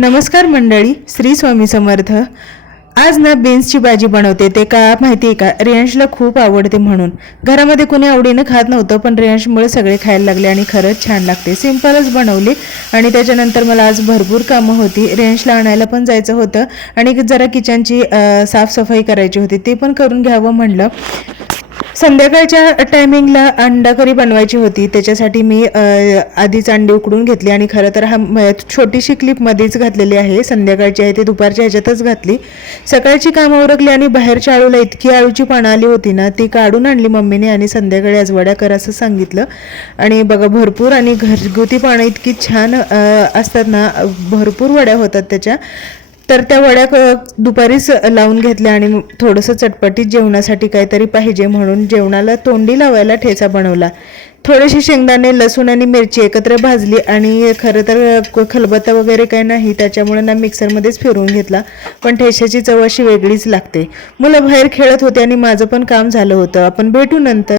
नमस्कार मंडळी, श्री स्वामी समर्थ। आज ना बीन्सची भाजी बनवते। ते का माहिती आहे का, रियांशला खूप आवडते म्हणून। घरामध्ये कोणी आवडीने खात नव्हतं, पण रियांशमुळे सगळे खायला लागले आणि खरंच छान लागते। सिंपलच बनवली आणि त्याच्यानंतर मला आज भरपूर कामं होती। रियांशला आणायला पण जायचं होतं आणि जरा किचनची साफसफाई करायची होती, ते पण करून घ्यावं म्हणलं। संध्याकाळच्या टायमिंगला अंडा करी बनवायची होती, त्याच्यासाठी मी आधीच अंडी उकडून घेतली आणि खरं तर छोटीशी क्लिप मध्येच घातलेली आहे। संध्याकाळची आहे ते दुपारच्या ह्याच्यातच घातली। सकाळची कामं उरकली आणि बाहेरच्या आळूला इतकी आळूची पानं आली होती ना, ती काढून आणली मम्मीने आणि संध्याकाळी आज वड्या कर असं सांगितलं। आणि बघा भरपूर आणि घरगुती पानं इतकी छान असतात ना, भरपूर वड्या होतात त्याच्या। तर त्या वड्या दुपारीच लावून घेतल्या आणि थोडंसं चटपटीत जेवणासाठी काहीतरी पाहिजे म्हणून जेवणाला तोंडी लावायला ठेचा बनवला। थोडेसे शेंगदाणे, लसूण आणि मिरची एकत्र भाजली आणि खरं तर खलबत्ता वगैरे काही नाही, त्याच्यामुळे ना मिक्सरमध्येच फिरवून घेतला। पण ठेच्याची चव अशी वेगळीच लागते। मुलं बाहेर खेळत होते आणि माझं पण काम झालं होतं। आपण भेटू नंतर।